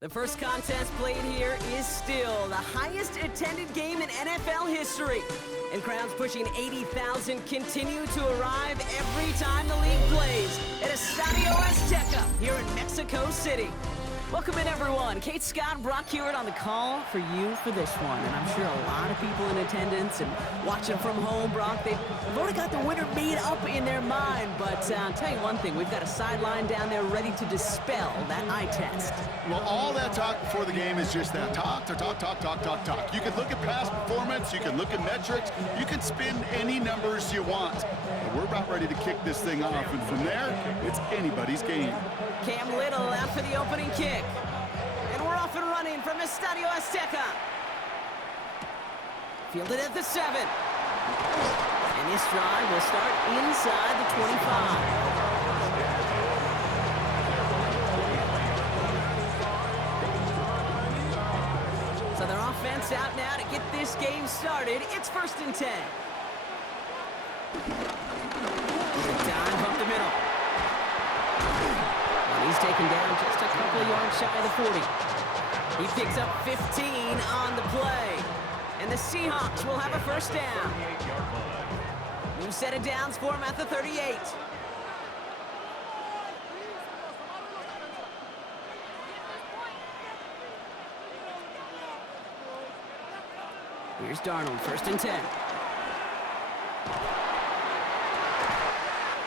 The first contest played here is still the highest attended game in NFL history. And crowds pushing 80,000 continue to arrive every time the league plays at Estadio Azteca here in Mexico City. Welcome in, everyone. Kate Scott, Brock Hewitt on the call for you for this one. And I'm sure a lot of people in attendance and watching from home, Brock, they've already got the winner made up in their mind. But I'll tell you one thing, we've got a sideline down there ready to dispel that eye test. Well, all that talk before the game is just that talk. You can look at past performance, you can look at metrics, you can spin any numbers you want. But we're about ready to kick this thing off, and from there, it's anybody's game. Cam Little out for the opening kick. And we're off and running from Estadio Azteca. Fielded at the 7. And this drive will start inside the 25. So their offense out now to get this game started. It's 1st and 10. Here's a dive up the middle. And he's taken down just a couple of yards shy of the 40. He picks up 15 on the play. And the Seahawks will have a first down. New set of downs for him at the 38. Here's Darnold, 1st and 10.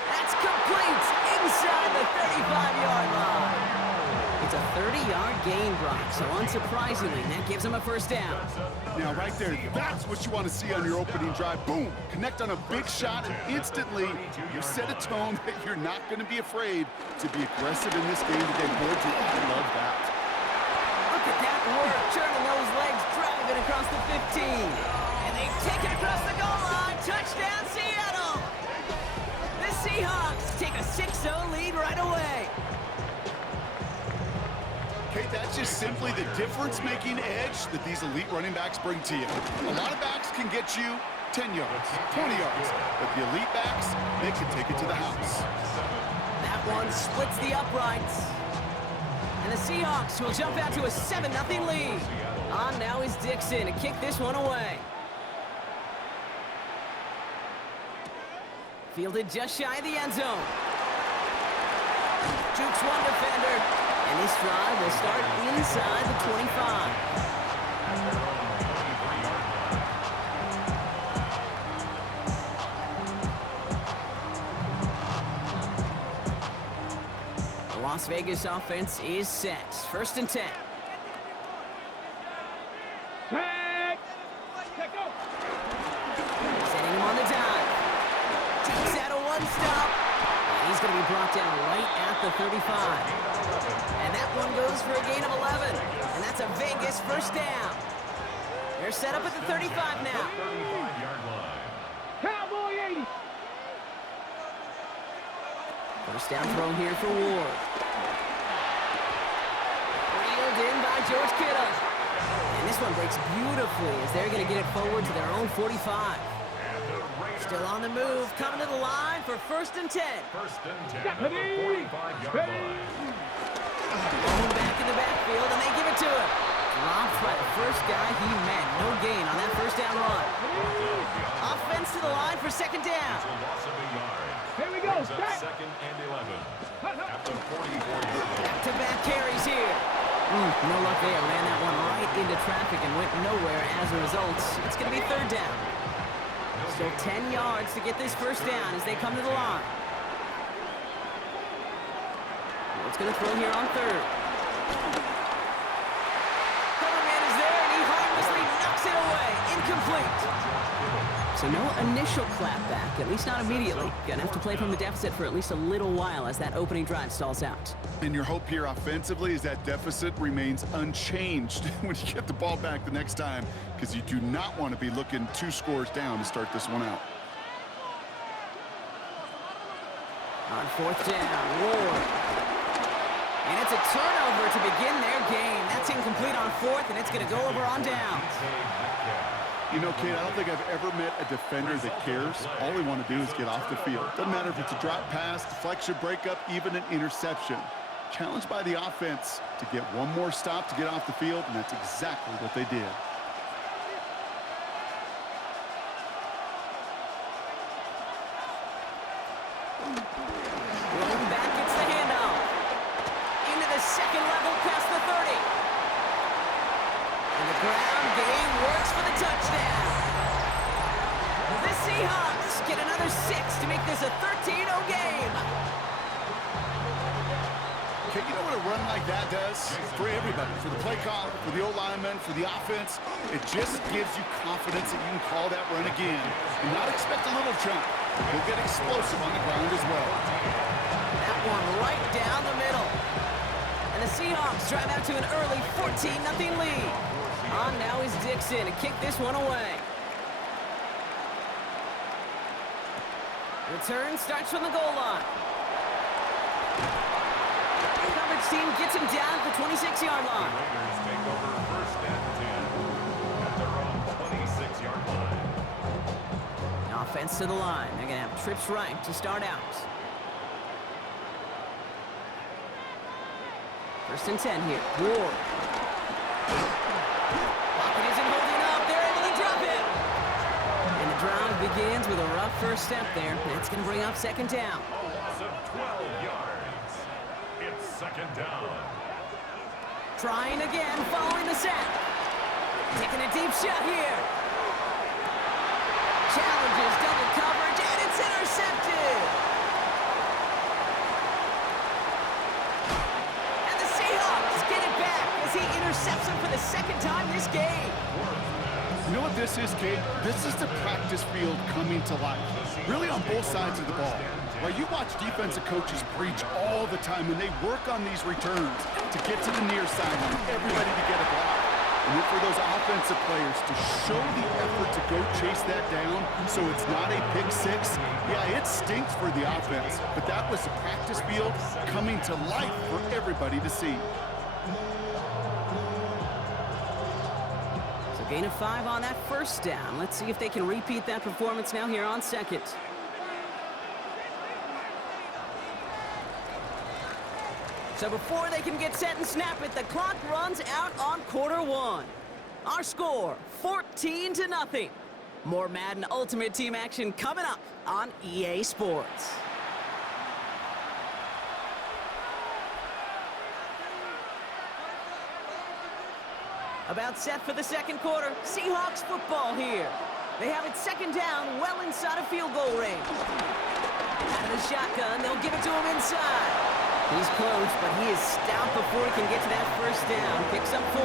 That's complete inside the 35-yard line. It's a 30-yard gain, Brock, so unsurprisingly, that gives him a first down. Now, right there, that's what you want to see on your opening drive. Boom! Connect on a big shot, and instantly, you set a tone that you're not going to be afraid to be aggressive in this game today. Boy, do I love that. Look at that work, turning those legs, driving across the 15. And they take it across the goal line. Touchdown, Seattle! The Seahawks take a 6-0 lead right away. Okay, that's just simply the difference-making edge that these elite running backs bring to you. A lot of backs can get you 10 yards, 20 yards, but the elite backs, they can take it to the house. That one splits the uprights. And the Seahawks will jump out to a 7-0 lead. On now is Dixon to kick this one away. Fielded just shy of the end zone. Jukes one defender. And this drive will start inside the 25. The Las Vegas offense is set. 1st and 10. Setting him on the dive. Takes out a one-stop. And he's going to be brought down right at the 35. And that one goes for a gain of 11. And that's a Vegas first down. They're set up at the 35 now. Cowboy 80. First down throw here for Ward. Reeled in by George Kittle. And this one breaks beautifully as they're going to get it forward to their own 45. Still on the move, coming to the line for 1st and 10. 1st and 10 at the 45-yard line. Going back in the backfield, and they give it to him. Dropped by the first guy he met. No gain on that first down run. Offense to the line for 2nd down. Here we go. 2nd and 11. At the 44-yard line. Back-to-back carries here. No luck there. Ran that one right into traffic and went nowhere as a result. It's going to be 3rd down. Still 10 yards to get this first down as they come to the line. It's going to throw here on 3rd. Coverman is there, and he harmlessly knocks it away. Incomplete. So no initial clapback, at least not immediately. Going to have to play from the deficit for at least a little while as that opening drive stalls out. And your hope here offensively is that deficit remains unchanged when you get the ball back the next time, because you do not want to be looking 2 scores down to start this one out. On 4th down, Ward. And it's a turnover to begin their game. That's incomplete on 4th, and it's going to go over on downs. You know, Kate, I don't think I've ever met a defender that cares. All they want to do is get off the field. Doesn't matter if it's a drop pass, deflection, breakup, even an interception. challenged by the offense to get one more stop to get off the field, and that's exactly what they did. Rolling back, gets the handoff. Into the second level, past the 30. And the ground game works for the touchdown. The Seahawks get another 6 to make this a 13-0 game. Okay, you know what a run like that does? For everybody, for the play caller, for the O-lineman, for the offense, it just gives you confidence that you can call that run again and not expect a little jump. He'll get explosive on the ground as well. That one right down the middle. And the Seahawks drive out to an early 14-0 lead. On now is Dixon to kick this one away. Return starts from the goal line. The coverage team gets him down at the 26-yard line. Raiders take over first and 10 at their own 26-yard line. Offense to the line. They're going to have trips right to start out. First and 10 here. Ward. Pocket isn't holding up. They're able to drop it. And the drive begins with a rough first step there. That's going to bring up second down. A loss of 12 yards. It's second down. Trying again following the sack. Taking a deep shot here. Challenges double coverage, and it's intercepted. And the Seahawks get it back as he intercepts him for the second time this game. You know what this is, Kate? This is the practice field coming to life, really on both sides of the ball. Right, you watch defensive coaches preach all the time, and they work on these returns to get to the near sideline, everybody to get a block. And then for those offensive players to show the effort to go chase that down so it's not a pick six, yeah, it stinks for the offense, but that was the practice field coming to life for everybody to see. So gain of 5 on that first down. Let's see if they can repeat that performance now here on second. So before they can get set and snap it, the clock runs out on quarter one. Our score, 14-0. More Madden Ultimate Team action coming up on EA Sports. About set for the second quarter. Seahawks football here. They have it second down, well inside of field goal range. Out of the shotgun, they'll give it to him inside. He's close, but he is stout before he can get to that first down. Picks up 4.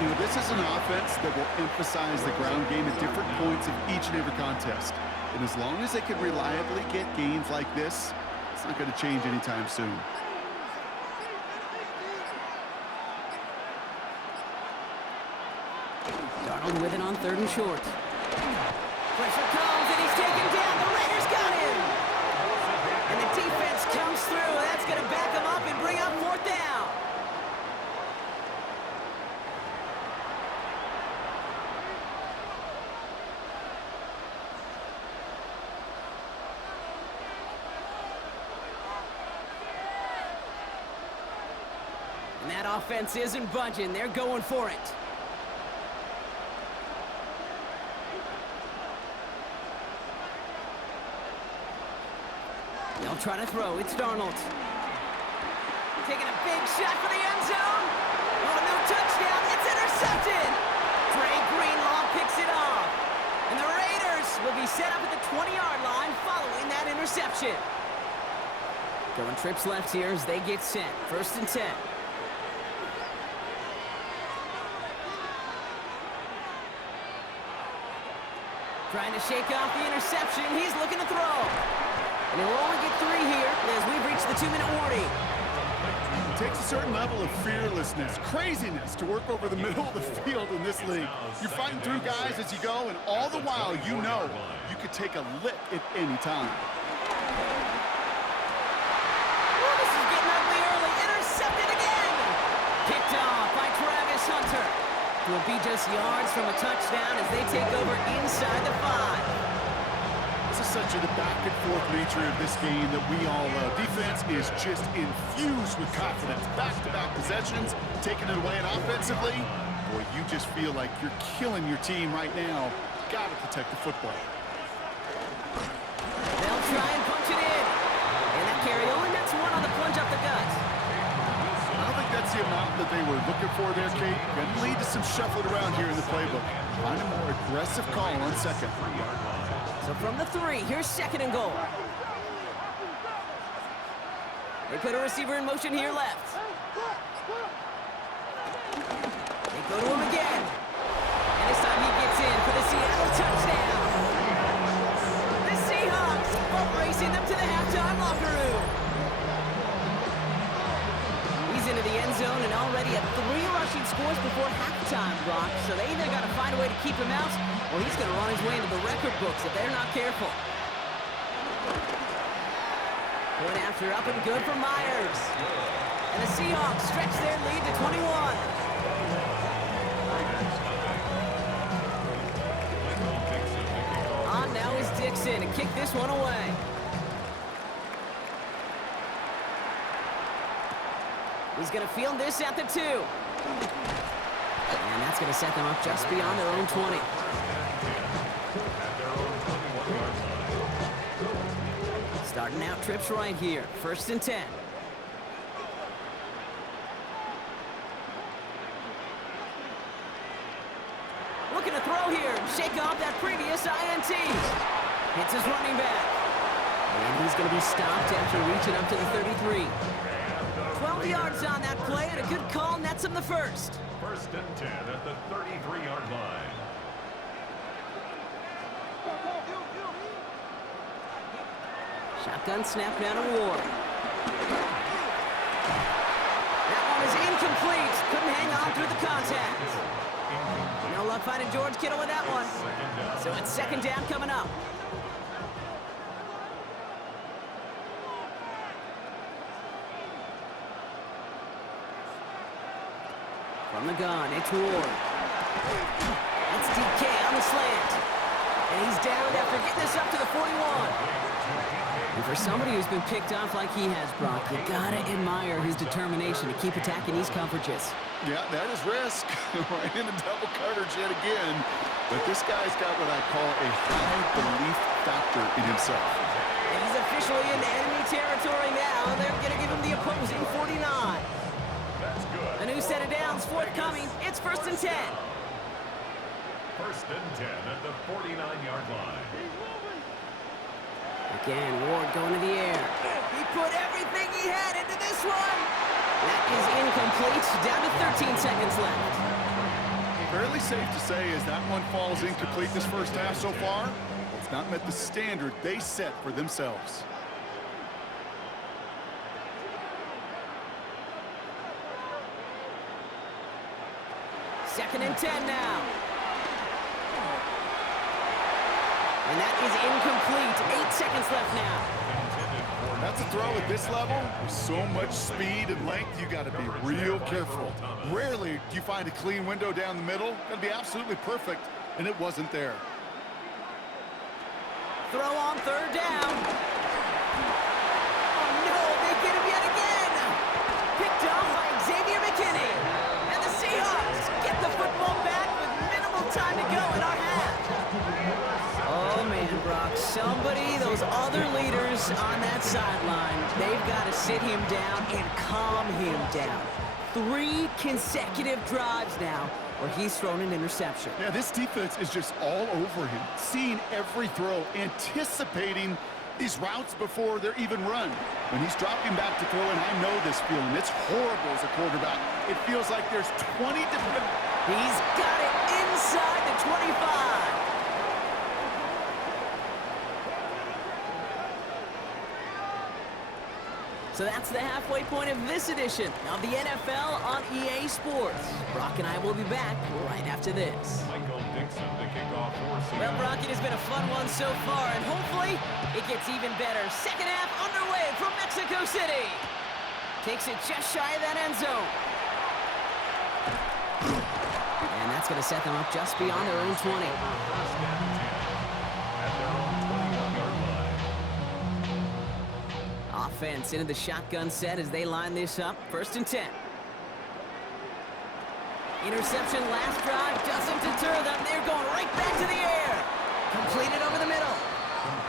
You know, this is an offense that will emphasize the ground game at different points of each and every contest. And as long as they can reliably get gains like this, it's not going to change anytime soon. Darnold with it on third and short. Pressure comes, and he's taken down. The Raiders got him. And the defense comes through. That's going to back him up and bring up fourth down. And that offense isn't budging. They're going for it. They'll try to throw. It's Darnold. Taking a big shot for the end zone. Oh, no touchdown. It's intercepted. Dre Greenlaw picks it off. And the Raiders will be set up at the 20-yard line following that interception. Going trips left here as they get set. First and 10. Trying to shake off the interception. He's looking to throw. And he'll only get 3 here as we've reached the 2-minute warning. It takes a certain level of fearlessness, craziness to work over the middle of the field in this league. You're fighting through guys as you go, and all the while you know you could take a lick at any time. Oh, this is getting ugly early. Intercepted again. Picked off by Travis Hunter. Will be just yards from a touchdown as they take over inside the 5. It's a such of the back-and-forth nature of this game that we all love. Defense is just infused with confidence. Back-to-back possessions, taking it away and offensively. Boy, you just feel like you're killing your team right now. Got to protect the football. They'll try and punch it in. And that carry only nets one on the plunge up the gut. I don't think that's the amount that they were looking for there, Kate. Going to lead to some shuffling around here in the playbook. Find a more aggressive call on second. So from the 3, here's second and goal. They put a receiver in motion here left. They go to him again. And this time he gets in for the Seattle touchdown. The Seahawks are racing them to the halftime locker room. He's into the end zone and already at 3 rushing scores before halftime, Brock. So they either got to find a way to keep him out, or he's going to run his way into the record books if they're not careful. Point after up and good for Myers. And the Seahawks stretch their lead to 21. On now is Dixon to kick this one away. He's going to field this at the 2. And that's going to set them up just beyond their own 20. Starting out trips right here. 1st and 10. Looking to throw here. Shake off that previous INT. Hits his running back. And he's going to be stopped after reaching up to the 33. 12 yards on that play, and a good call nets him the first. 1st and 10 at the 33-yard line. Shotgun snap now to Ward. That one is incomplete. Couldn't hang on through the contact. No luck finding George Kittle with that one. So it's 2nd down coming up. From the gun, it's Ward. That's DK on the slant. And he's down after getting this up to the 41. And for somebody who's been picked off like he has, Brock, you gotta admire his determination to keep attacking these coverages. Yeah, that is risk. Right into double coverage yet again. But this guy's got what I call a high belief factor in himself. And he's officially in enemy territory now. They're gonna give him the opposing 49. That's good. A new set of downs forthcoming. It's 1st and 10. 1st and 10 at the 49-yard line. Again, Ward going to the air. He put everything he had into this one. That is incomplete. Down to 13 seconds left. Fairly safe to say as that one falls incomplete this first half so far, it's not met the standard they set for themselves. Second and 10 now. And that is incomplete. 8 seconds left now. That's a throw at this level. With so much speed and length, you got to be real careful. Rarely do you find a clean window down the middle. Got to be absolutely perfect, and it wasn't there. Throw on 3rd down. Oh no, they get him yet again. Picked off by Xavier McKinney. And the Seahawks get the football back with minimal time to go in our half. Oh man, Brock, somebody, those other leaders on that sideline, they've got to sit him down and calm him down. 3 consecutive drives now where he's thrown an interception. Yeah, this defense is just all over him, seeing every throw, anticipating these routes before they're even run. When he's dropping back to throw, and I know this feeling, it's horrible as a quarterback. It feels like there's 20 different... He's got it inside the 25. So that's the halfway point of this edition of the NFL on EA Sports. Brock and I will be back right after this. Michael Dixon to kick off for Seattle. Well, Brock, it has been a fun one so far, and hopefully it gets even better. Second half underway from Mexico City. Takes it just shy of that end zone. And that's going to set them up just beyond their own 20. First and 10 at their own 21-yard line. offense into the shotgun set as they line this up. 1st and 10. Interception last drive doesn't deter them. They're going right back to the air. Completed over the middle.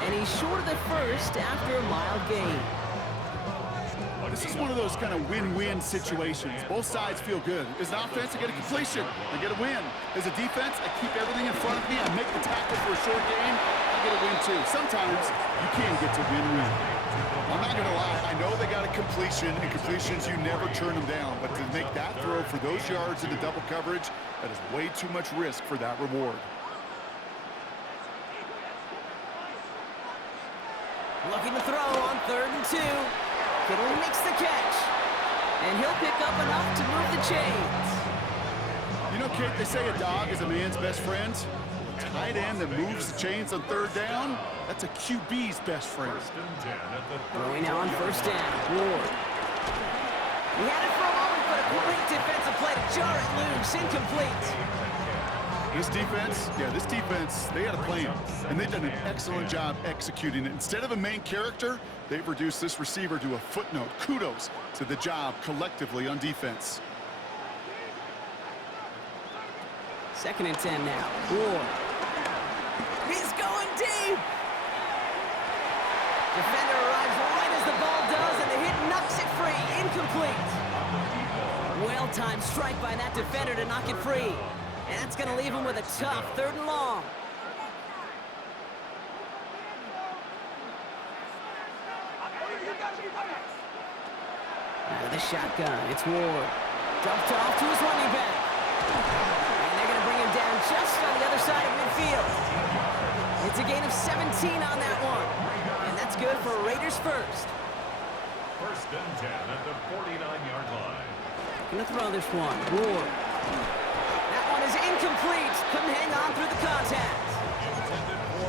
And he's short of the first after a mild gain. This is one of those kind of win-win situations. Both sides feel good. As an offense, I get a completion. I get a win. As a defense, I keep everything in front of me. I make the tackle for a short gain. I get a win, too. Sometimes you can get to win-win. I'm not going to lie. I know they got a completion, and completions, you never turn them down. But to make that throw for those yards into double coverage, that is way too much risk for that reward. Looking to throw on 3rd and 2. Kittle makes the catch. And he'll pick up enough to move the chains. You know, Kate, they say a dog is a man's best friend. A tight end that moves the chains on 3rd down, that's a QB's best friend. Throwing now on 1st down. Ward. He had it for a moment, but a great defensive play to jar it loose. Incomplete. This defense, they had a plan, and they've done an excellent job executing it. Instead of a main character, they've reduced this receiver to a footnote. Kudos to the job collectively on defense. 2nd and 10 now. Ward. He's going deep. Defender arrives right as the ball does, and the hit knocks it free. Incomplete. Well-timed strike by that defender to knock it free. And that's going to leave him with a tough 3rd and long. Out of the shotgun, it's Ward. Dumped off to his running back. And they're going to bring him down just on the other side of midfield. It's a gain of 17 on that one. And that's good for Raiders first. 1st and 10 at the 49-yard line. Going to throw this one. Ward. Is incomplete. Couldn't hang on through the contact.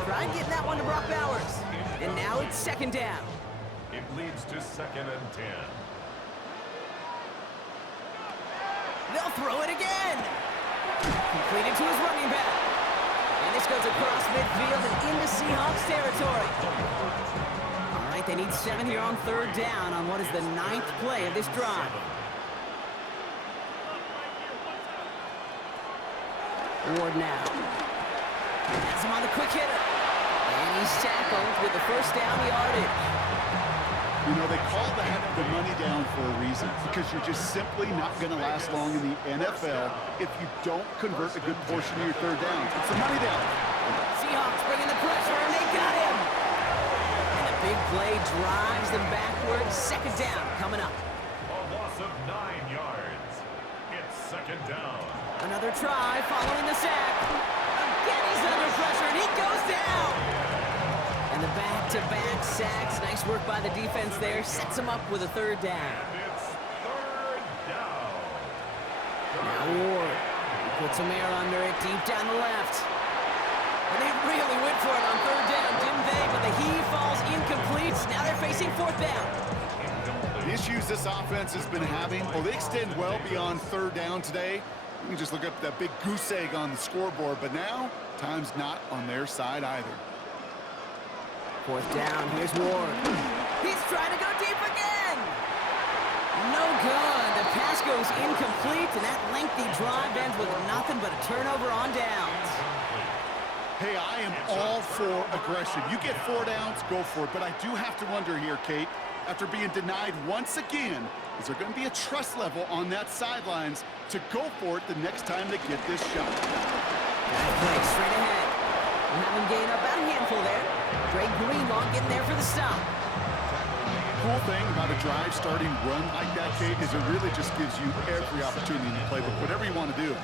Tried getting that one to Brock Bowers. And now it's 2nd down. It leads to 2nd and 10. They'll throw it again. Completed to his running back. And this goes across midfield and into Seahawks territory. All right, they need 7 here on 3rd down on what is the 9th play of this drive. Ward now. Has him on the quick hitter. And he's tackled with the 1st down yardage. You know, they call the money down for a reason, because you're just simply not going to last long in the NFL if you don't convert a good portion of your 3rd downs. It's the money down. Seahawks bringing the pressure, and they got him. And a big play drives them backwards. 2nd down coming up. A loss of 9 yards. It's 2nd down. Another try following the sack. Again, he's under pressure, and he goes down. And the back-to-back sacks. Nice work by the defense there. Sets him up with a 3rd down. And it's 3rd down. Now Ward. He puts some air under it, deep down the left. And they really went for it on 3rd down, didn't they? But the heave falls incomplete. Now they're facing 4th down. The issues this offense has been having, well, they extend well beyond 3rd down today. You can just look up that big goose egg on the scoreboard, but now time's not on their side either. 4th down, here's Ward. He's trying to go deep again. No good. The pass goes incomplete, and that lengthy drive ends with nothing but a turnover on downs. Hey, I am all for aggression. You get 4 downs, go for it. But I do have to wonder here, Kate, after being denied once again, is there going to be a trust level on that sidelines to go for it the next time they get this shot? Play straight ahead. We'll have him gain about a handful there. Dre Greenlaw getting there for the stop. Cool thing about a drive starting run like that, Kate, is it really just gives you every opportunity to play whatever you want to do.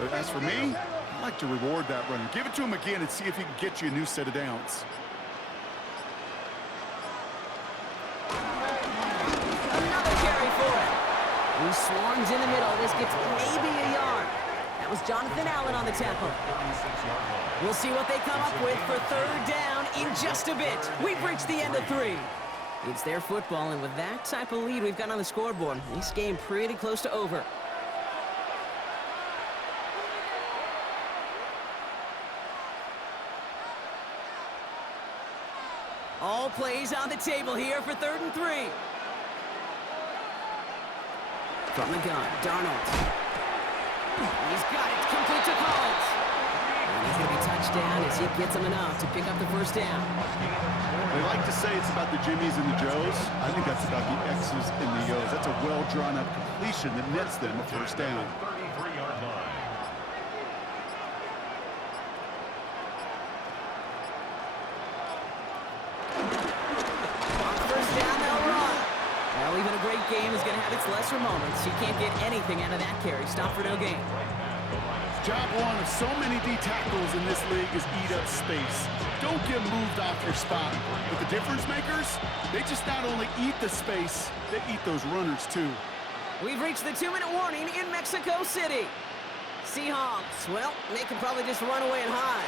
But as for me, I like to reward that runner. Give it to him again and see if he can get you a new set of downs. He swarms in the middle. This gets maybe a yard. That was Jonathan Allen on the tackle. We'll see what they come up with for 3rd down in just a bit. We've reached the end of 3. It's their football, and with that type of lead we've got on the scoreboard, this game pretty close to over. All plays on the table here for 3rd and 3. From the gun, Darnold. He's got it, complete to Collins. And he's going to be touched down as he gets him enough to pick up the 1st down. They like to say it's about the Jimmies and the Joes. I think that's about the X's and the O's. That's a well-drawn-up completion that nets them a 1st down. 33-yard line. On 1st down, they'll run. Well, even a great game is going to have its lesser moments. You can't get anything out of that carry. Stop for no gain. Job one of so many D tackles in this league is eat up space. Don't get moved off your spot. But the difference makers, they just not only eat the space, they eat those runners too. We've reached the 2-minute warning in Mexico City. Seahawks, well, they can probably just run away and hide.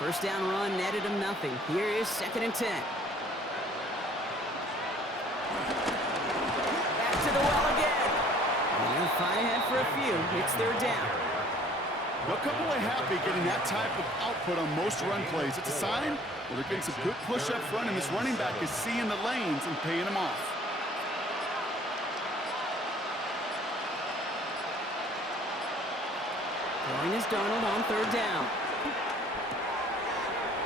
First down run netted him nothing. Here is 2nd and 10. Back to the well again. And they'll fight ahead for a few. It's 3rd down. They'll come away happy getting that type of output on most run plays. It's a sign that they're getting some good push up front, and this running back is seeing the lanes and paying them off. Throwing is Darnold on 3rd down.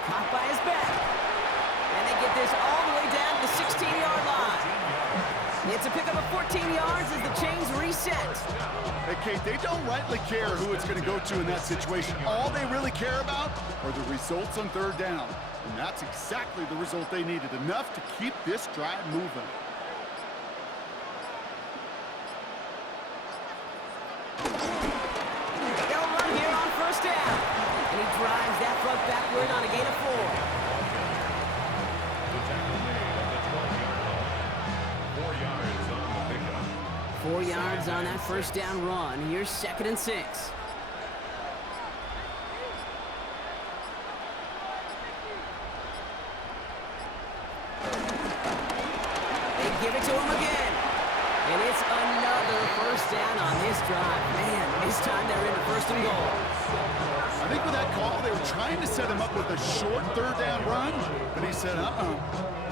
Caught by his back. And they get this all the way down to the 16-yard line. It's a pickup of 14 yards as the chains reset. Hey, Kate, they don't rightly care who it's going to go to in that situation. All they really care about are the results on 3rd down. And that's exactly the result they needed, enough to keep this drive moving. They'll run here on 1st down. And he drives that front backward on a gain of 4. The tackle made at the 12-yard line. 4 yards on the pickup. 4 yards on that 1st down run. Here's 2nd and 6. They give it to him again. And it's another 1st down on this drive. Man, this time they're in the 1st and goal. I think with that call, they were trying to set him up with a short 3rd down run, but he said,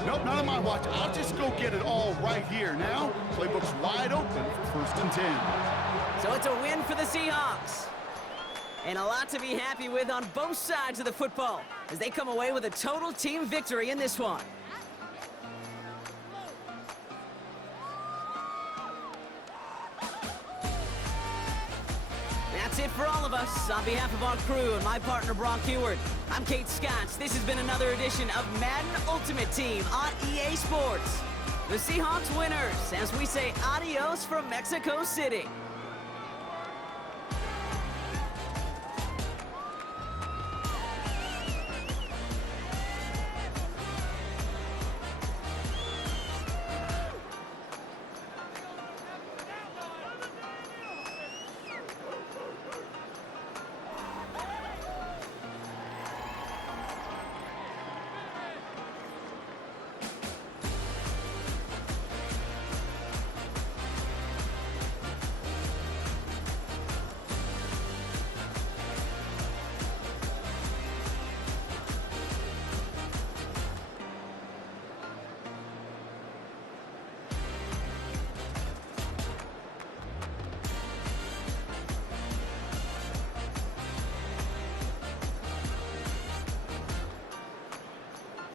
nope, not on my watch. I'll just go get it all right here. Now, playbook's wide open for 1st and 10. So it's a win for the Seahawks. And a lot to be happy with on both sides of the football as they come away with a total team victory in this one. That's it for all of us. On behalf of our crew and my partner, Brock Heward, I'm Kate Scotts. This has been another edition of Madden Ultimate Team on EA Sports. The Seahawks winners, as we say adios from Mexico City.